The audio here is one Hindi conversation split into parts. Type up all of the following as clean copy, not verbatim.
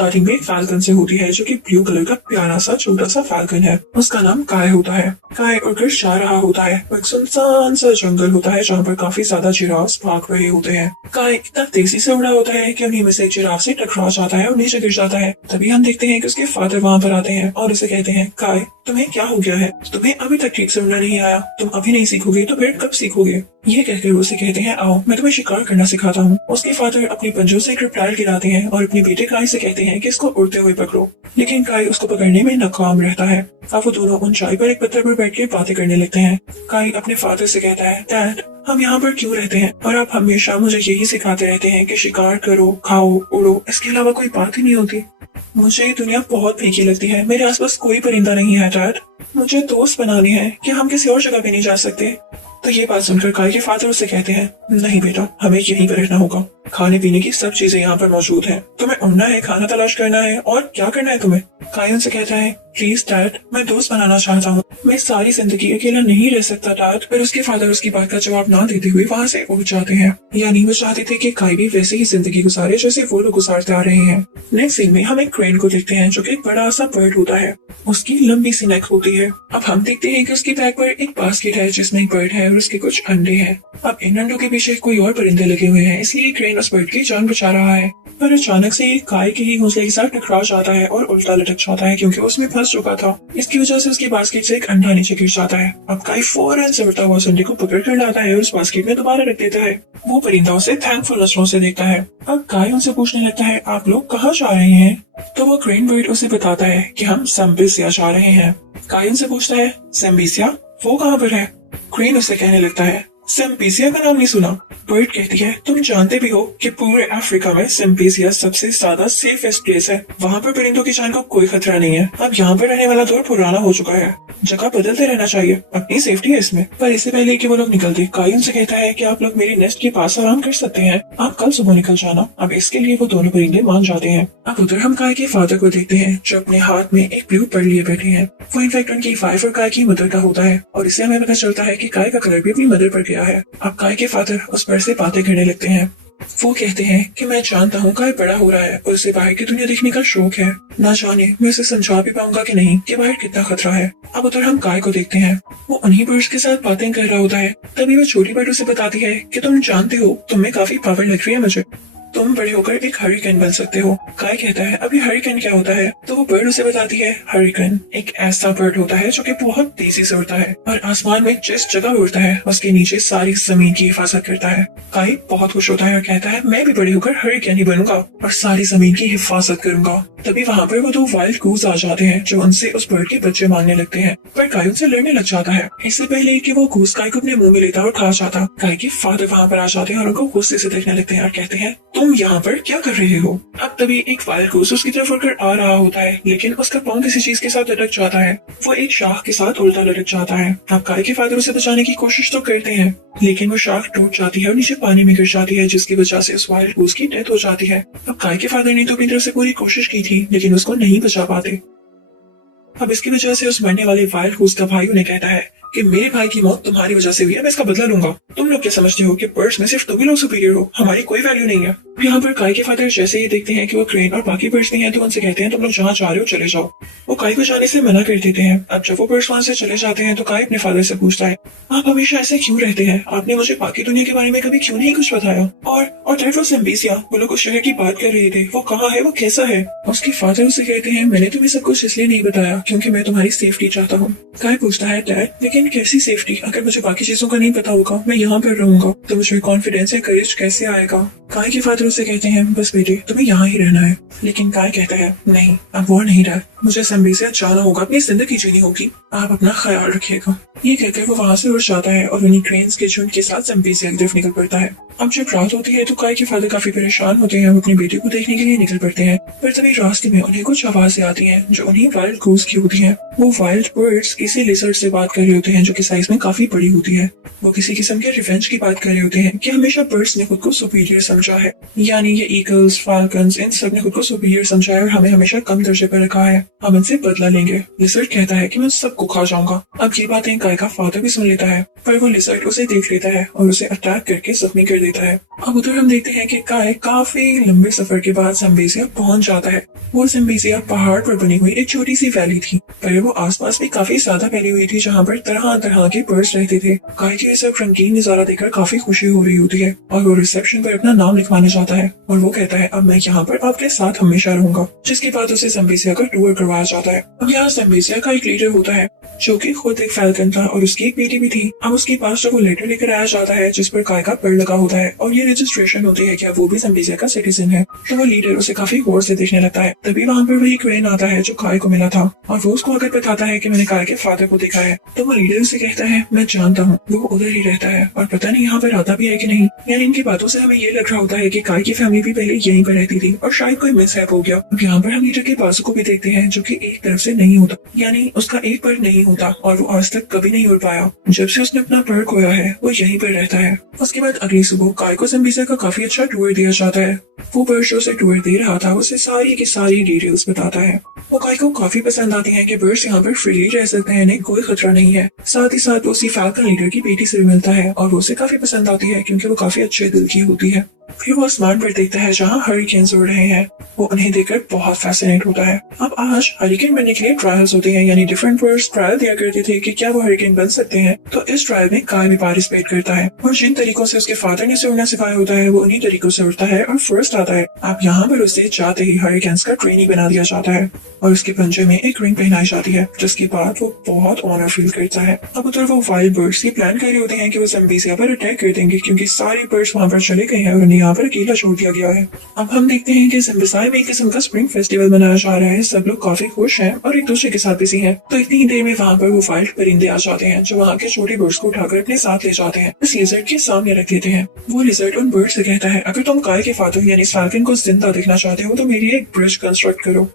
स्टार्टिंग में फैल्कन से होती है, जो कि ब्लू कलर का प्यारा सा छोटा सा फैल्कन है। उसका नाम काय होता है। काय उड़कर जा रहा होता है। एक सुनसान सा जंगल होता है जहाँ पर काफी ज्यादा जिराफ भाग रहे होते हैं। काय इतना तेजी से उड़ा होता है कि उन्हीं में से एक जिराफ से टकरा जाता है और नीचे गिर जाता है। तभी हम देखते हैं कि उसके फादर वहाँ पर आते हैं और उसे कहते हैं, काय तुम्हें क्या हो गया है? तुम्हें अभी तक ठीक से उड़ना नहीं आया। तुम अभी नहीं सीखोगे तो फिर कब सीखोगे? ये कहकर उसे कहते हैं, आओ मैं तुम्हें शिकार करना सिखाता हूँ। उसके फादर अपनी पंजों से एक रिप्टाइल गिराते हैं और अपने बेटे काय से कहते हैं कि इसको उड़ते हुए पकड़ो, लेकिन काय उसको पकड़ने में नाकाम रहता है। अब वो दोनों ऊंचाई पर एक पत्थर पर बैठ के बातें करने लगते हैं। काय अपने फादर से कहता है, डैड हम यहाँ पर क्यों रहते हैं और आप हमेशा मुझे यही सिखाते रहते हैं कि शिकार करो, खाओ, उड़ो, इसके अलावा कोई बात ही नहीं होती। मुझे ये दुनिया बहुत फीकी लगती है। मेरे आसपास कोई परिंदा नहीं है डैड। मुझे दोस्त बनाने हैं कि हम किसी और जगह पे नहीं जा सकते। तो ये बात सुनकर काय के फादर उससे कहते हैं, नहीं बेटा हमें यहीं पर रहना होगा। खाने पीने की सब चीजें यहाँ पर मौजूद हैं। तुम्हें उड़ना है, खाना तलाश करना है और क्या करना है तुम्हें? काय उनसे कहता है, प्लीज डैड मैं दोस्त बनाना चाहता हूँ। मैं सारी जिंदगी अकेला नहीं रह सकता डैड। पर उसके फादर उसकी बात का जवाब ना देते हुए वहाँ से उठ जाते हैं। यानी वो चाहते थे कि काय भी वैसे ही जिंदगी गुजारे जैसे वो लोग गुजारते आ रहे हैं। नेक्स्ट सीन में हम एक क्रेन को देखते हैं जो कि एक बड़ा सा बर्ड होता है। उसकी लंबी सी नेक होती है। अब हम देखते हैं कि उसकी बैक पर एक बास्केट है जिसमें एक बर्ड है और उसके कुछ अंडे हैं। अब इन अंडों के पीछे कोई और परिंदे लगे हुए हैं, इसलिए क्रेन उस बर्ड की जान बचा रहा है। पर अचानक से ये काय के ही घोंसले के साथ टकरा जाता है और उल्टा लटक जाता है क्योंकि उसमें फंस चुका था। इसकी वजह से उसकी बास्केट से एक अंडा नीचे गिर जाता है। अब काय फौरन से उड़ता हुआ उस अंडे को पकड़ कर लाता है और उस बास्केट में दोबारा रख देता है। वो परिंदा उसे थैंकफुल नजरों से देखता है। अब काय उनसे पूछने लगता है, आप लोग कहाँ जा रहे हैं? तो वो क्रेन बर्ड उसे बताता है कि हम सैम्बिसिया जा रहे हैं। काय उनसे पूछता है, सैम्बिसिया वो कहाँ पर है? क्रेन उसे कहने लगता है, सैम्बिसिया का नाम नहीं सुना? बर्ड कहती है, तुम जानते भी हो कि पूरे अफ्रीका में सैम्बिसिया सबसे ज्यादा सेफेस्ट प्लेस है। वहाँ पर परिंदों की जान को कोई खतरा नहीं है। अब यहाँ पर रहने वाला दौर पुराना हो चुका है। जगह बदलते रहना चाहिए, अपनी सेफ्टी है इसमें। पर इससे पहले कि वो लोग निकलते, काय उनसे कहता है कि आप लोग मेरे नेस्ट के पास आराम कर सकते हैं। आप कल सुबह निकल जाना। अब इसके लिए वो दोनों परिंदे मान जाते हैं। अब उधर हम काय के फादर को देखते हैं जो अपने हाथ में एक ब्लू पर्ल लिए बैठे हैं। वो इनफैक्ट उनकी वाइफ और काय की मदर का होता है और इससे हमें पता चलता है कि काय का कलर भी अपनी मदर पर गया है। अब काय के फादर उस पर से बातें करने लगते हैं। वो कहते हैं कि मैं जानता हूँ काय बड़ा हो रहा है और उसे बाहर की दुनिया देखने का शौक है। ना जाने मैं उसे समझा भी पाऊंगा कि नहीं कि बाहर कितना खतरा है। अब उधर हम काय को देखते हैं। वो उन्हीं बर्ड्स के साथ बातें कर रहा होता है। तभी वो छोटी बर्ड उसे बताती है कि तुम जानते हो तुम्हें काफी पावर लग रही है मुझे। तुम बड़े होकर एक हरिकेन बन सकते हो। काय कहता है, अभी हरिकेन क्या होता है? तो वो बर्ड उसे बताती है, हरिकेन एक ऐसा बर्ड होता है जो कि बहुत तेजी से उड़ता है और आसमान में जिस जगह उड़ता है उसके नीचे सारी जमीन की हिफाजत करता है। काय बहुत खुश होता है और कहता है, मैं भी बड़े होकर हरिकेन ही बनूंगा और सारी जमीन की हिफाजत करूंगा। तभी वहाँ पर वो दो वाइल्ड गूस आ जाते हैं जो उनसे उस बर्ड के बच्चे मांगने लगते हैं। पर काय उनसे लड़ने लग जाता है। इससे पहले कि वो गूस काय को अपने मुंह में लेता और खा जाता, काय के फादर वहाँ पर आ जाते हैं और उनको गुस्से से देखने लगते हैं और कहते हैं, तुम यहाँ पर क्या कर रहे हो? अब तभी एक वाइल्ड गूस उसकी तरफ उड़कर आ रहा होता है, लेकिन उसका पाँव किसी चीज के साथ लटक जाता है। वो एक शाख के साथ उल्टा लटक जाता है। अब काय के फादर उसे बचाने की कोशिश तो करते हैं, लेकिन वो शाख टूट जाती है और नीचे पानी में गिर जाती है, जिसकी वजह से उस वाइल्ड गूस की डेथ हो जाती है। अब काय के फादर ने तो अपनी तरफ से पूरी कोशिश की थी, लेकिन उसको नहीं बचा पाते। अब इसकी वजह से उस मरने वाले वाइल्ड गूस का भाई उन्हें कहता है कि मेरे भाई की मौत तुम्हारी वजह से हुई है, मैं इसका बदला लूंगा। तुम लोग क्या समझते हो कि बर्ड्स में सिर्फ तुम ही लोग सुपीरियर हो, हमारी कोई वैल्यू नहीं है। यहाँ पर काय के फादर जैसे ही देखते हैं कि वो क्रेन और बाकी बर्ड्स नहीं है तो उनसे कहते हैं, तुम लोग जहाँ जा रहे हो चले जाओ। वो काय को जाने से मना कर देते हैं। अब जब वो बर्ड्स वहाँ से चले जाते हैं तो काय अपने फादर से पूछता है, आप हमेशा ऐसे क्यों रहते हैं? आपने मुझे बाकी दुनिया के बारे में कभी क्यों नहीं कुछ बताया? और दैट वाज सैम्बिसिया, वो लोग उस शहर की बात कर रहे थे, वो कहाँ है, वो कैसा है? उसके फादर उसे कहते हैं, मैंने तुम्हें सब कुछ इसलिए नहीं बताया क्योंकि मैं तुम्हारी सेफ्टी चाहता हूँ। काय पूछता है, डैड लेकिन कैसी सेफ्टी? अगर मुझे बाकी चीजों का नहीं पता होगा, मैं यहाँ पर रहूंगा तो मुझे कॉन्फिडेंस या करेज कैसे आएगा? काय के फादर उसे कहते हैं, बस बेटे तुम्हें यहाँ ही रहना है। लेकिन काय कहता है, नहीं अब वो नहीं रहा, मुझे सैम्बिसिया जाना होगा, अपनी जिंदगी जीनी होगी, आप अपना ख्याल रखिएगा। ये कहकर वो वहाँ से उड़ जाता है और उन्हीं क्रेन्स के झुंड के साथ सैम्बिसिया की तरफ निकल पड़ता है। अब जब रात होती है तो काय के फादर काफी परेशान होते हैं। वो अपने बेटे को देखने के लिए निकल पड़ते हैं, पर तभी रास्ते में उन्हें कुछ आवाजें आती हैं जो उन्हीं वाइल्ड गूस की होती हैं। वो वाइल्ड बर्ड्स किसी लिजर्ड से बात कर रहे होते हैं जो कि साइज में काफी बड़ी होती है। वो किसी किस्म के रिवेंज की बात कर रहे होते हैं कि हमेशा बर्ड्स ने खुद को सुपीरियर समझा है। यानी ये ईगल्स, फाल्कन्स, इन सब ने खुद को सुपीरियर समझा है और हमें हमेशा कम दर्जे पर रखा है। हम इनसे बदला लेंगे। लिजर्ड कहता है कि मैं सबको खा जाऊंगा। अब ये बातें गाय का फादर भी सुन लेता है, पर वो लिजर्ड उसे देख लेता है और उसे अटैक करके जख्मी कर देता है। अब उधर हम देखते हैं कि गाय काफी लंबे सफर के बाद ज़म्बेजिया पहुंच जाता है। वो ज़म्बेजिया पहाड़ पर बनी हुई एक छोटी सी वैली थी, पर वो आसपास भी काफी ज्यादा फैली हुई थी जहाँ पर तरह तरह के बर्ड्स रहते थे। गाय की ये सब रंगीन नजारा देखकर काफी खुशी हो रही होती है और वो रिसेप्शन पर अपना नाम लिखवाने जाता है और वो कहता है अब मैं यहाँ पर आपके साथ हमेशा रहूंगा। जिसके बाद उसे ज़म्बेजिया का टूर करवाया जाता है। अब यहाँ ज़म्बेजिया का एक लीडर होता है जो कि खुद एक फैल्कन था और उसकी एक बेटी भी थी। अब उसके पास जब वो लेटर लेकर आया जाता है जिस पर गाय का पेड़ लगा होता है और ये रजिस्ट्रेशन होती है क्या वो भी ज़म्बेजिया का सिटीजन है, तो वो लीडर उसे काफी गौर से देखने लगता है। तभी वहाँ पर वही क्रेन आता है जो गाय को मिला था और वो उसको आकर बताता है कि मैंने गाय के फादर को देखा है। तो वो लीडर उसे कहता है मैं जानता हूँ, वो उधर ही रहता है और पता नहीं यहाँ पर आता भी है कि नहीं। यानी इनकी बातों से हमें ये लग रहा होता है कि गाय की फैमिली भी पहले यहीं पर रहती थी और शायद कोई मिसहैप हो गया। अब यहाँ पर हम लीडर के बाजू को भी देखते हैं जो कि एक तरफ से नहीं होता, यानी उसका एक पर नहीं होता और वो आज तक कभी नहीं उड़ पाया। जब से उसने अपना पर खोया है वो यहीं पर रहता है। उसके बाद अगली सुबह गाय को ज़म्बेजिया का काफी अच्छा टूर दिया जाता है। वो बर्ड जो उसे टूर दे रहा था उसे सारी की सारी डिटेल्स बताता है। वो गाय को काफी पसंद आती है कि बर्ड्स यहाँ पर फ्रीली रह सकते हैं, इन्हें कोई खतरा नहीं है। साथ ही साथ वो उसी फैल्कन लीडर की बेटी से भी मिलता है और वो उसे काफी पसंद आती है क्योंकि वो काफी अच्छे दिल की होती है। फिर वो आसमान पर देखता है जहाँ हरिकेन्स उड़ रहे हैं। वो उन्हें देखकर बहुत फैसिनेट होता है। अब आज हरिकेन बनने के लिए ट्रायल्स होते हैं, यानी डिफरेंट बर्ड्स ट्रायल दिया करते थे कि क्या वो हरिकेन बन सकते हैं। तो इस ट्रायल में गाय भी पार्टिसिपेट करता है और जिन तरीकों से उसके फादर ने उसे उड़ना सिखाया होता है वो उन्हीं तरीकों से उड़ता है और फर्स्ट आता है। अब यहाँ पर उसे जाते ही हरिकेन्स का ट्रेनी बना दिया जाता है और उसके पंजे में एक रिंग पहनाई जाती है, जिसके बाद वो बहुत ऑनर फील करता है। अब उधर वो वाइल्ड बर्ड्स की प्लान कर रहे होते हैं कि वो ज़म्बेजिया पर अटैक कर देंगे क्योंकि सारे बर्ड्स वहाँ पर चले गए हैं और उन्हें यहाँ पर अकेला छोड़ दिया गया है। अब हम देखते हैं कि ज़म्बेजिया में एक किस्म का स्प्रिंग फेस्टिवल मनाया जा रहा है। सब लोग काफी खुश हैं और एक दूसरे के साथ बिजी हैं। तो इतनी देर में वहाँ पर वो वाइल्ड परिंदे आ जाते हैं जो वहाँ के छोटे बर्ड्स को उठाकर अपने साथ ले जाते हैं, इस लिजर्ड के सामने रख देते हैं। वो लिजर्ड उन बर्ड से कहता है अगर तुम गाय के फादर यानी फैल्कन को जिंदा देखना चाहते हो तो मेरी एक ब्रिज कंस्ट्रक्ट करो।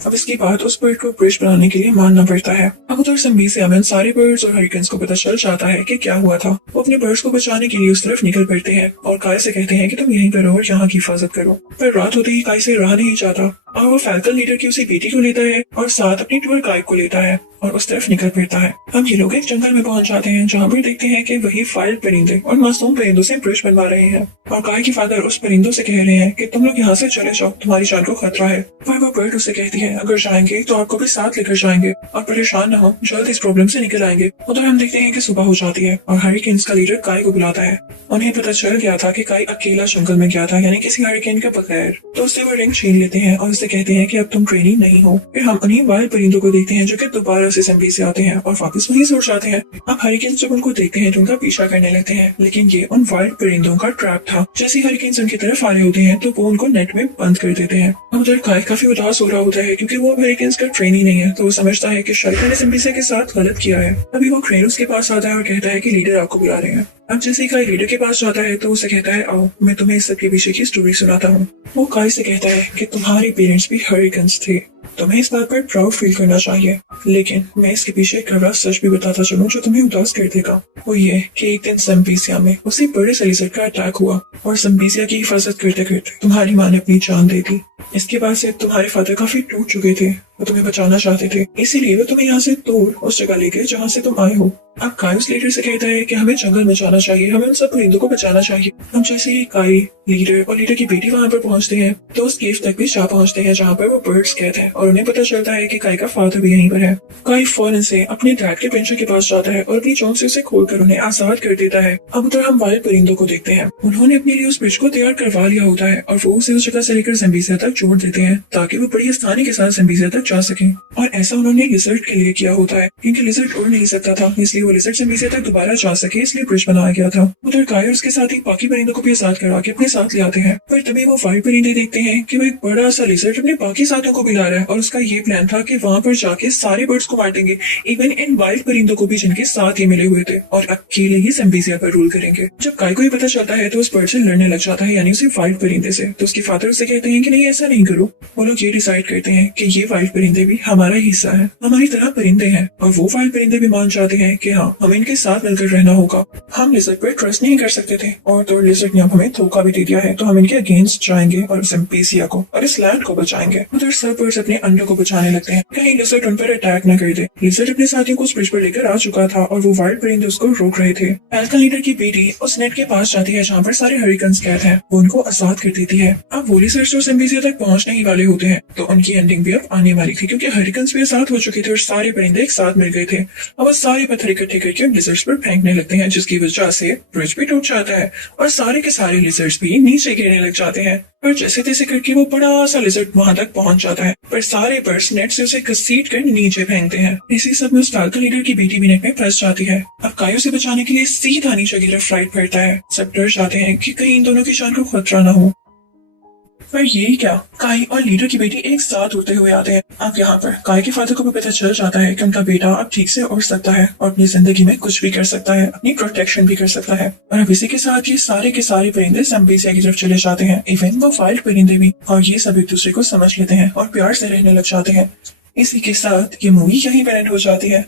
अब इसके बाद उस बर्ड को ब्रिज बनाने के लिए मानना पड़ता है। अब उधर ज़म्बेजिया में सारे बर्ड्स और हरिकेन्स को पता चल जाता है कि क्या हुआ था। वो अपने बर्ड्स को बचाने के लिए उस तरफ निकल पड़ते हैं और गाय से कहते हैं कि तुम यहीं पर रहो और यहाँ की हिफाजत करो। पर रात होते ही गाय से रहा नहीं जाता और वो फैल्कन लीडर की उसी बेटी को लेता है और साथ अपनी टूर गाय को लेता है और उस तरफ निकल पड़ता है। अब ये लोग एक जंगल में पहुंच जाते हैं जहाँ पर देखते हैं कि वही वाइल्ड परिंदे और मासूम परिंदों से ब्रिज बनवा रहे हैं और गाय के फादर उस परिंदों से कह रहे हैं कि तुम लोग यहाँ से चले जाओ, तुम्हारी जान को खतरा है। पर वो बर्ड उसे कहती है अगर जाएंगे तो आपको भी साथ लेकर जाएंगे और परेशान न हो, जल्द इस प्रॉब्लम से निकल आएंगे। उधर हम देखते हैं कि सुबह हो जाती है और हरिकेन्स का लीडर गाय को बुलाता है। उन्हें पता चल गया था कि गाय अकेला जंगल में गया था, यानी किसी हरिकेन के बगैर। तो उससे वो रिंग छीन लेते हैं और उससे कहते हैं कि अब तुम ट्रेनिंग नहीं हो। फिर हम उन्हीं वाइल्ड परिंदों को देखते हैं जो कि दोबारा से ज़म्बेजिया से आते हैं और वापस वहीं से उड़ जाते हैं। अब हरिकेन्स जब उनको देखते हैं तो उनका पीछा करने लगते हैं, लेकिन ये उन वाइल्ड परिंदों का ट्रैप था। जैसे हरिकेन्स उनकी तरफ आ रहे होते हैं तो वो उनको नेट में बंद कर देते हैं। अब उधर गाय काफी उदास हो रहा होता है क्योंकि वो हरिकेन्स का ट्रेनी नहीं है, तो वो समझता है कि शायद मैंने ज़म्बेजिया के साथ गलत किया है। अभी वो क्रेन उसके पास आता है और कहता है कि लीडर आपको बुला रहे हैं। अब जैसे ही गाय लीडर के पास जाता है तो उसे कहता है आओ मैं तुम्हें इस सबके पीछे की स्टोरी सुनाता हूँ। वो गाय से कहता है कि तुम्हारे पेरेंट्स भी हरिकेन्स थे, तुम्हें इस बात पर प्राउड फील करना चाहिए, लेकिन मैं इसके पीछे एक कड़वा सच भी बताता चलूं जो तुम्हें उदास कर देगा। वो ये कि एक दिन ज़म्बेजिया में उसी बड़े से लिजर्ड का अटैक हुआ और ज़म्बेजिया की हिफाजत करते करते तुम्हारी माँ ने अपनी जान दे दी। इसके बाद से तुम्हारे फादर काफी टूट चुके थे, वो तुम्हें बचाना चाहते थे, इसीलिए वो तुम्हें यहाँ से दूर उस जगह ले गए जहाँ से तुम आए हो। अब गाय उस लीडर से कहता है कि हमें जंगल में जाना चाहिए, हमें उन सब परिंदों को बचाना चाहिए। हम जैसे ही गाय, लीडर और लीडर की बेटी वहाँ पर पहुँचते हैं तो उस केव तक भी जा पहुँचते हैं जहाँ पर वो बर्ड्स कैद हैं और उन्हें पता चलता है कि गाय का फादर भी यहीं पर है। गाय फौरन से अपने डैड के पेंशन के पास जाता है और अपनी चोंच से उसे खोलकर उन्हें आजाद कर देता है। अब उधर हम वाइल्ड परिंदों को देखते हैं, उन्होंने अपने लिए उस ब्रिज को तैयार करवा लिया होता है और वो उसे उस जगह से लेकर ज़म्बेजिया तक जोड़ देते हैं ताकि वो बड़ी आसानी के साथ ज़म्बेजिया तक जा सकें। और ऐसा उन्होंने लिजर्ड के लिए किया होता है क्योंकि लिजर्ड उड़ नहीं सकता था, इसलिए वो लिजर्ड ज़म्बेजिया तक दोबारा जा सके, इसलिए ब्रिज बनाया गया था। उधर गाय और उसके साथ ही बाकी परिंदों को भी आजाद करवा के अपने साथ ले आते हैं। पर तभी वो वाइल्ड परिंदे देखते हैं कि वो एक बड़ा सा लिजर्ड अपने बाकी साथियों को बुला रहा है और उसका ये प्लान था कि वहाँ पर जाके सारे बर्ड्स को मार देंगे, इवन इन वाइल्ड परिंदों को भी जिनके साथ ये मिले हुए थे, और अकेले ही ज़म्बेजिया पर रूल करेंगे। जब गाय को ये पता चलता है तो उस बर्ड से लड़ने लग जाता है, यानी उसे वाइल्ड परिंदे से। तो उसके फादर उससे कहते हैं कि नहीं ऐसा नहीं करो। वो लोग ये डिसाइड करते हैं कि ये वाइल्ड परिंदे भी हमारा ही हिस्सा है, हमारी तरह परिंदे हैं। और वो वाइल्ड परिंदे भी मान जाते हैं कि हाँ, हमें इनके साथ मिलकर रहना होगा। हम लिजर्ड पर ट्रस्ट नहीं कर सकते थे और तो लिजर्ड ने अब हमें धोखा भी दे दिया है, तो हम इनके अगेंस्ट जाएंगे और उस एम्पेसिया को और इस लैंड को बचाएंगे। उधर सर्पर्स अपने अंडों को बचाने लगते हैं, कहीं लिजर्ड उन पर अटैक न कर दे। लिजर्ड अपने साथियों को उस ब्रिज पर लेकर आ चुका था और वो वाइल्ड परिंदे उसको रोक रहे थे। फैल्कन लीडर की बेटी उस नेट के पास जाती है जहाँ पर सारे हरिकन्स कैद हैं, वो उनको आजाद कर देती है। अब वो लिजर्ड्स जो एम्पेसिया तक पहुंचने ही वाले होते हैं, तो उनकी एंडिंग भी अब आने वाली थी, क्योंकि हरिकन्स भी आजाद हो चुके थे और सारे परिंदे एक साथ मिल गए थे। अब वो सारे पत्थर इकट्ठे करके लिजर्ड्स पर फेंकने लगते हैं, जिसकी वजह से ब्रिज भी टूट जाता है और सारे के सारे लिजर्ड्स भी नीचे गिरने लग जाते हैं। पर जैसे तैसे करके वो बड़ा सा लिजर्ड वहां तक पहुंच जाता है, पर सारे बर्ड्स नेट से उसे घसीट कर नीचे फेंकते हैं। इसी सब में उस फैल्कन लीडर की बेटी भी नेट में फंस जाती है। अब कायो से बचाने के लिए सीधा नीचे की तरफ फ्लाइट करता है। सब डर जाते हैं कि कहीं इन दोनों की जान को खतरा न हो। पर ये क्या, काई और लीडर की बेटी एक साथ उड़ते हुए आते हैं। अब यहाँ पर काई के फादर को भी पता चल जाता है कि उनका बेटा अब ठीक से उड़ सकता है और अपनी जिंदगी में कुछ भी कर सकता है, अपनी प्रोटेक्शन भी कर सकता है। और अब इसी के साथ ये सारे के सारे परिंदे एम्पेसिया की तरफ चले जाते हैं, इवन वो वाइल्ड परिंदे भी, और ये सब एक दूसरे को समझ लेते हैं और प्यार से रहने लग जाते हैं। इसी के साथ ये मूवी यहीं पर एंड हो जाती है।